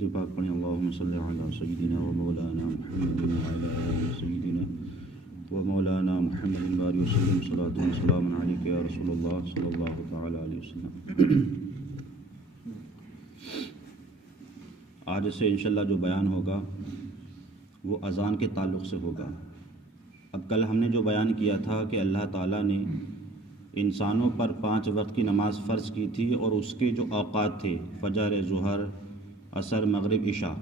درود پاک پڑھیں اللہم صلی علی سیدنا و مولانا محمد وعلی آل سیدنا و مولانا محمد بارک وسلم صلاۃ و سلام علیک یا رسول اللہ صلی اللہ تعالی علیہ وسلم۔ آج سے انشاءاللہ جو بیان ہوگا وہ اذان کے تعلق سے ہوگا۔ اب کل ہم نے جو بیان کیا تھا کہ اللہ تعالیٰ نے انسانوں پر 5 وقت کی نماز فرض کی تھی اور اس کے جو اوقات تھے فجر، ظہر، عصر، مغرب، عشاء۔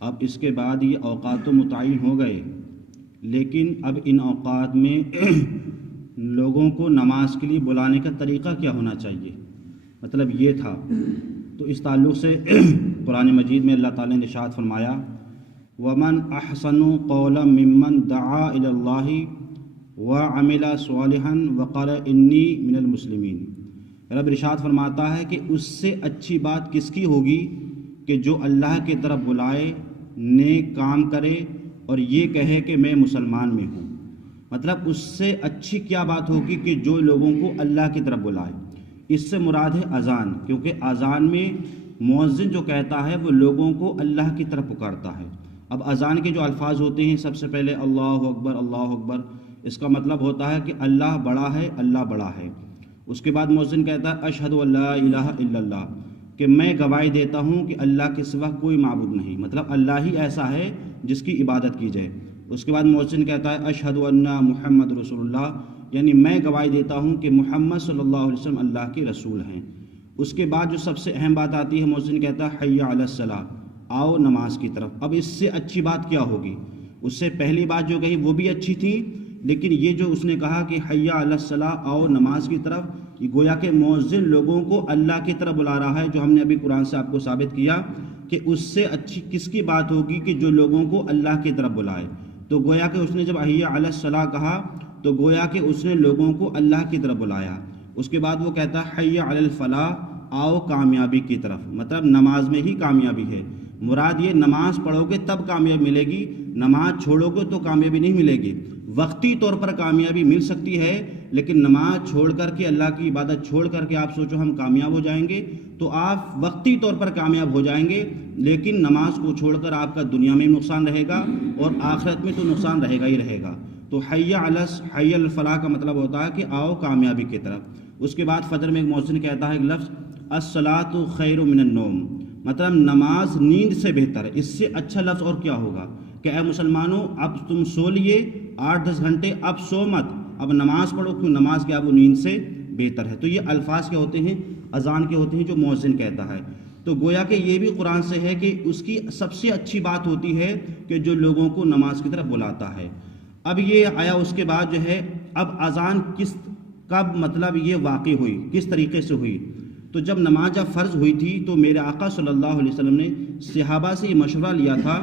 اب اس کے بعد یہ اوقات تو متعین ہو گئے، لیکن اب ان اوقات میں لوگوں کو نماز کے لیے بلانے کا طریقہ کیا ہونا چاہیے، مطلب یہ تھا۔ تو اس تعلق سے قرآن مجید میں اللہ تعالیٰ نے ارشاد فرمایا وَمَنْ أَحْسَنُ قَوْلًا مِّمَّنْ دَعَا إِلَى اللَّهِ وَعَمِلَ صَالِحًا وَقَالَ إِنِّي مِنَ الْمُسْلِمِينَ۔ رب ارشاد فرماتا ہے کہ اس سے اچھی بات کس کی ہوگی کہ جو اللہ کی طرف بلائے، نیک کام کرے اور یہ کہے کہ میں مسلمان میں ہوں۔ مطلب اس سے اچھی کیا بات ہوگی کہ جو لوگوں کو اللہ کی طرف بلائے۔ اس سے مراد ہے اذان، کیونکہ اذان میں مؤذن جو کہتا ہے وہ لوگوں کو اللہ کی طرف پکارتا ہے۔ اب اذان کے جو الفاظ ہوتے ہیں، سب سے پہلے اللہ اکبر، اللہ اکبر، اس کا مطلب ہوتا ہے کہ اللہ بڑا ہے، اللہ بڑا ہے۔ اس کے بعد مؤذن کہتا ہے اشہد ان لا الہ الا اللہ، کہ میں گواہی دیتا ہوں کہ اللہ کے سوا کوئی معبود نہیں، مطلب اللہ ہی ایسا ہے جس کی عبادت کی جائے۔ اس کے بعد مؤذن کہتا ہے اشہد ان محمد رسول اللہ، یعنی میں گواہی دیتا ہوں کہ محمد صلی اللہ علیہ وسلم اللہ کے رسول ہیں۔ اس کے بعد جو سب سے اہم بات آتی ہے، مؤذن کہتا ہے حی علی الصلاۃ، آؤ نماز کی طرف۔ اب اس سے اچھی بات کیا ہوگی؟ اس سے پہلی بات جو کہی وہ بھی اچھی تھی، لیکن یہ جو اس نے کہا کہ حی علی الصلاۃ، آؤ نماز کی طرف، یہ گویا کہ مؤذن لوگوں کو اللہ کی طرف بلا رہا ہے، جو ہم نے ابھی قرآن سے آپ کو ثابت کیا کہ اس سے اچھی کس کی بات ہوگی کہ جو لوگوں کو اللہ کی طرف بلائے۔ تو گویا کہ اس نے جب حی علی الصلاۃ کہا تو گویا کہ اس نے لوگوں کو اللہ کی طرف بلایا۔ اس کے بعد وہ کہتا ہے حی علی الفلاح، آؤ کامیابی کی طرف، مطلب نماز میں ہی کامیابی ہے۔ مراد یہ نماز پڑھو گے تب کامیابی ملے گی، نماز چھوڑو گے تو کامیابی نہیں ملے گی۔ وقتی طور پر کامیابی مل سکتی ہے، لیکن نماز چھوڑ کر کے، اللہ کی عبادت چھوڑ کر کے آپ سوچو ہم کامیاب ہو جائیں گے، تو آپ وقتی طور پر کامیاب ہو جائیں گے، لیکن نماز کو چھوڑ کر آپ کا دنیا میں نقصان رہے گا اور آخرت میں تو نقصان رہے گا ہی رہے گا۔ تو حی علی الفلاح کا مطلب ہوتا ہے کہ آؤ کامیابی کی طرف۔ اس کے بعد فجر میں ایک مؤذن کہتا ہے ایک لفظ الصلاۃ خیر من النوم، مطلب نماز نیند سے بہتر ہے۔ اس سے اچھا لفظ اور کیا ہوگا کہ اے مسلمانوں اب تم سو لیے 8-10 گھنٹے، اب سو مت، اب نماز پڑھو، کیوں نماز کیا وہ نیند سے بہتر ہے۔ تو یہ الفاظ کیا ہوتے ہیں؟ اذان کے ہوتے ہیں جو مؤذن کہتا ہے۔ تو گویا کہ یہ بھی قرآن سے ہے کہ اس کی سب سے اچھی بات ہوتی ہے کہ جو لوگوں کو نماز کی طرف بلاتا ہے۔ اب یہ آیا اس کے بعد جو ہے اب اذان کب مطلب یہ واقع ہوئی، کس طریقے سے ہوئی؟ تو جب نماز جب فرض ہوئی تھی تو میرے آقا صلی اللہ علیہ وسلم نے صحابہ سے یہ مشورہ لیا تھا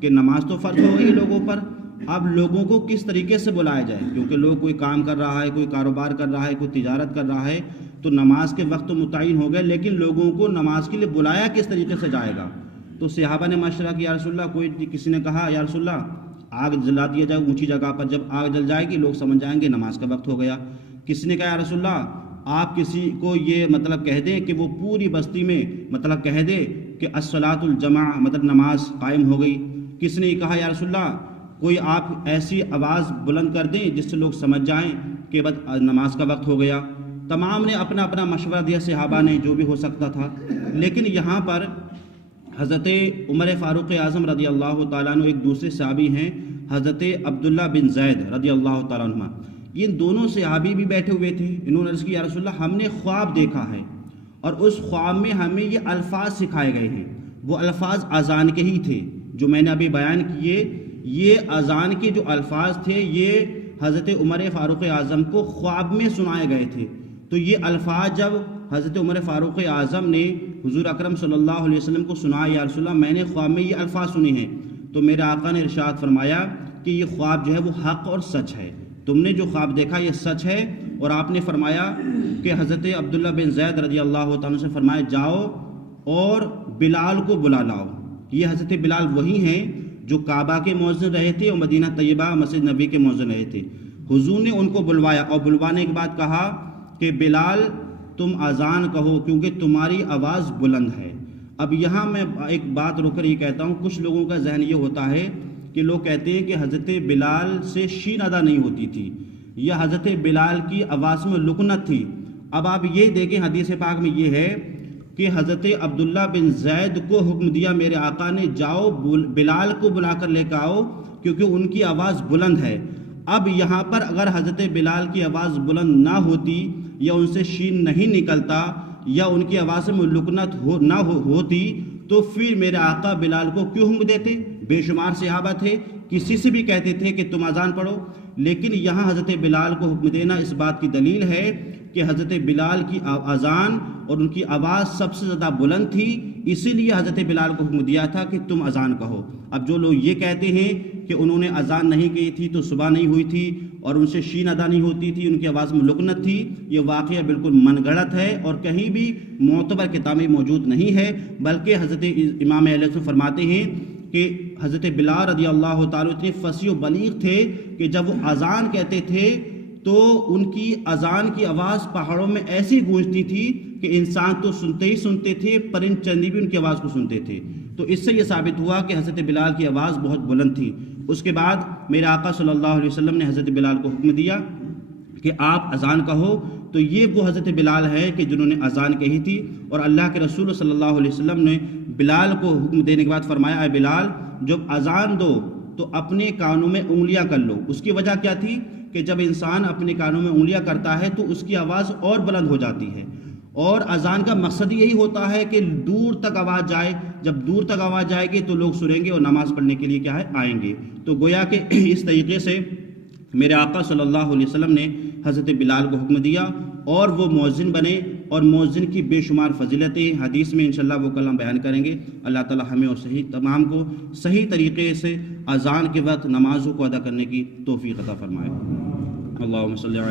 کہ نماز تو فرض ہو گئی لوگوں پر، اب لوگوں کو کس طریقے سے بلایا جائے، کیونکہ لوگ کوئی کام کر رہا ہے، کوئی کاروبار کر رہا ہے، کوئی تجارت کر رہا ہے، تو نماز کے وقت تو متعین ہو گئے، لیکن لوگوں کو نماز کے لیے بلایا کس طریقے سے جائے گا؟ تو صحابہ نے مشورہ کیا یا رسول اللہ، کسی نے کہا یا رسول اللہ آگ جلا دیا جائے اونچی جگہ پر، جب آگ جل جائے گی لوگ سمجھ جائیں گے نماز کا وقت ہو گیا۔ کسی نے کہا یا رسول اللہ آپ کسی کو یہ مطلب کہہ دیں کہ وہ پوری بستی میں مطلب کہہ دے کہ الصلاۃ الجمع، مطلب نماز قائم ہو گئی۔ کس نے کہا یا رسول اللہ کوئی آپ ایسی آواز بلند کر دیں جس سے لوگ سمجھ جائیں کہ بس نماز کا وقت ہو گیا۔ تمام نے اپنا اپنا مشورہ دیا، صحابہ نے جو بھی ہو سکتا تھا، لیکن یہاں پر حضرت عمر فاروق اعظم رضی اللہ تعالیٰ عنہ ایک دوسرے صحابی ہیں حضرت عبداللہ بن زید رضی اللہ تعالیٰ عنہ، یہ دونوں صحابی بھی بیٹھے ہوئے تھے۔ انہوں نے عرض کی یا رسول اللہ ہم نے خواب دیکھا ہے اور اس خواب میں ہمیں یہ الفاظ سکھائے گئے ہیں، وہ الفاظ اذان کے ہی تھے جو میں نے ابھی بیان کیے۔ یہ اذان کے جو الفاظ تھے یہ حضرت عمر فاروق اعظم کو خواب میں سنائے گئے تھے۔ تو یہ الفاظ جب حضرت عمر فاروق اعظم نے حضور اکرم صلی اللہ علیہ وسلم کو سنایا یا رسول اللہ میں نے خواب میں یہ الفاظ سنے ہیں، تو میرے آقا نے ارشاد فرمایا کہ یہ خواب جو ہے وہ حق اور سچ ہے، تم نے جو خواب دیکھا یہ سچ ہے۔ اور آپ نے فرمایا کہ حضرت عبداللہ بن زید رضی اللہ تعالیٰ سے فرمایا جاؤ اور بلال کو بلا لاؤ۔ یہ حضرت بلال وہی ہیں جو کعبہ کے مؤذن رہے تھے اور مدینہ طیبہ مسجد نبی کے مؤذن رہے تھے۔ حضور نے ان کو بلوایا اور بلوانے کے بعد کہا کہ بلال تم اذان کہو کیونکہ تمہاری آواز بلند ہے۔ اب یہاں میں ایک بات روک کر یہ کہتا ہوں، کچھ لوگوں کا ذہن یہ ہوتا ہے کہ لوگ کہتے ہیں کہ حضرت بلال سے شین ادا نہیں ہوتی تھی یا حضرت بلال کی آواز میں لکنت تھی۔ اب آپ یہ دیکھیں حدیث پاک میں یہ ہے کہ حضرت عبداللہ بن زید کو حکم دیا میرے آقا نے، جاؤ بلال کو بلا کر لے کر آؤ کیونکہ ان کی آواز بلند ہے۔ اب یہاں پر اگر حضرت بلال کی آواز بلند نہ ہوتی یا ان سے شین نہیں نکلتا یا ان کی آواز میں لکنت نہ ہوتی تو پھر میرے آقا بلال کو کیوں حکم دیتے؟ بے شمار صحابہ تھے، کسی سے بھی کہتے تھے کہ تم اذان پڑھو، لیکن یہاں حضرت بلال کو حکم دینا اس بات کی دلیل ہے کہ حضرت بلال کی اذان اور ان کی آواز سب سے زیادہ بلند تھی، اسی لیے حضرت بلال کو حکم دیا تھا کہ تم اذان کہو۔ اب جو لوگ یہ کہتے ہیں کہ انہوں نے اذان نہیں کی تھی تو صبح نہیں ہوئی تھی اور ان سے شین ادا نہیں ہوتی تھی، ان کی آواز میں لکنت تھی، یہ واقعہ بالکل من گھڑت ہے اور کہیں بھی معتبر کتاب میں موجود نہیں ہے، بلکہ حضرت امام اہل سنت فرماتے ہیں کہ حضرت بلال رضی اللہ تعالیٰ اتنے فصیح و بلیغ تھے کہ جب وہ اذان کہتے تھے تو ان کی اذان کی آواز پہاڑوں میں ایسی گونجتی تھی کہ انسان تو سنتے ہی سنتے تھے، پرند چندی بھی ان کی آواز کو سنتے تھے۔ تو اس سے یہ ثابت ہوا کہ حضرت بلال کی آواز بہت بلند تھی۔ اس کے بعد میرے آقا صلی اللہ علیہ وسلم نے حضرت بلال کو حکم دیا کہ آپ اذان کہو، تو یہ وہ حضرت بلال ہے کہ جنہوں نے اذان کہی تھی، اور اللہ کے رسول صلی اللہ علیہ وسلم نے بلال کو حکم دینے کے بعد فرمایا، اے بلال جب اذان دو تو اپنے کانوں میں انگلیاں کر لو۔ اس کی وجہ کیا تھی کہ جب انسان اپنے کانوں میں انگلیاں کرتا ہے تو اس کی آواز اور بلند ہو جاتی ہے، اور اذان کا مقصد یہی ہوتا ہے کہ دور تک آواز جائے، جب دور تک آواز جائے گی تو لوگ سنیں گے اور نماز پڑھنے کے لیے کیا ہے آئیں گے۔ تو گویا کہ اس طریقے سے میرے آقا صلی اللہ علیہ وسلم نے حضرت بلال کو حکم دیا اور وہ مؤذن بنے، اور مؤذن کی بے شمار فضیلتیں حدیث میں انشاءاللہ وہ کل ہم بیان کریں گے۔ اللہ تعالی ہمیں اور تمام کو صحیح طریقے سے اذان کے وقت نمازوں کو ادا کرنے کی توفیق عطا فرمائے۔ اللہم صلی علی